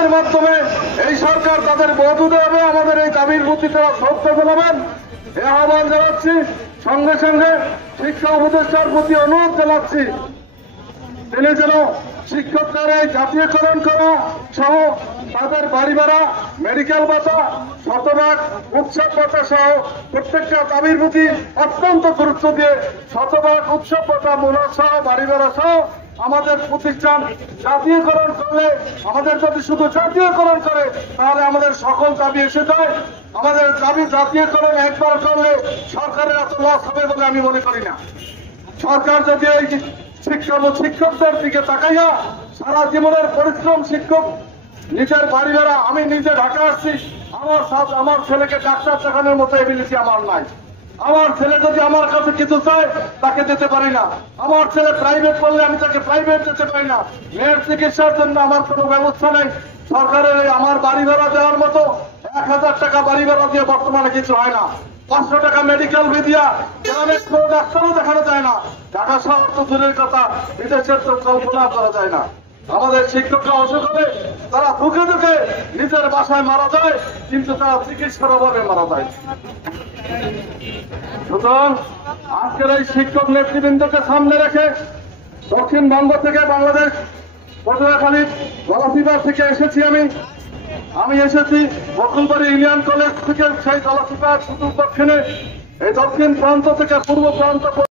এর মাধ্যমে এই সরকার তাদের বধূ দেবে, আমাদের এই দাবির প্রতি তারা শ্রদ্ধা জানাবেন এ আহ্বান জানাচ্ছি। সঙ্গে সঙ্গে শিক্ষা উপদেষ্টার প্রতি অনুরোধ জানাচ্ছি তিনি যেন শিক্ষকদের জাতীয়করণ করা সহ তাদের বাড়ি ভাড়া, মেডিকেল ভাতা, শতভাগ উৎসব ভাতা সহ প্রত্যেকটা দাবির প্রতি অত্যন্ত গুরুত্ব দিয়ে শতভাগ উৎসব ভাতা, মূলক সহ বাড়ি ভাড়া সহ আমাদের প্রতিষ্ঠান জাতীয়করণ করলে, আমাদের যদি শুধু জাতীয়করণ করে তাহলে আমাদের সকল দাবি এসে যায়। আমাদের দাবি জাতীয়করণ একবার করলে সরকারের এত লস হবে বলে আমি মনে করি না। সরকার যদি এই শিক্ষকদের দিকে তাকাইয়া সারা জীবনের পরিশ্রম, শিক্ষক নিজের বাড়ি ভাড়া, আমি নিজে ঢাকা আসছি, আমার ছেলেকে ডাক্তার দেখানোর মতো এবিলিটি আমার নাই। আমার ছেলে যদি আমার কাছে কিছু চায় তাকে দিতে পারি না। আমার ছেলে প্রাইভেট করলে আমি তাকে প্রাইভেট দিতে পারি না। মেয়ের চিকিৎসার জন্য আমার কোনো ব্যবস্থা নেই। সরকারের আমার বাড়ি ভাড়া দেওয়ার মতো 1000 টাকা বাড়ি ভাড়া দিয়ে বর্তমানে কিছু হয় না। 500 টাকা মেডিকেল ফি দিয়া গ্রামের কোনো ডাক্তারও দেখানো যায় না। ঢাকা শহর তো দূরের কথা, বিদেশের তো কল্পনা করা যায় না। আমাদের শিক্ষকরা অসুখ হলে তারা দুঃখে দুঃখে নিজের বাসায় মারা যায়, কিন্তু তারা চিকিৎসার অভাবে মারা যায়। সুতরাং আজকের এই শিক্ষক নেতৃবৃন্দকে সামনে রেখে দক্ষিণবঙ্গ থেকে বাংলাদেশ পটুয়াখালী গলাচিপা থেকে এসেছি আমি এসেছি বকুলবাড়ি ইউনিয়ন কলেজ থেকে। সেই গলাচিপা শুধু দক্ষিণে, এই দক্ষিণ প্রান্ত থেকে পূর্ব প্রান্ত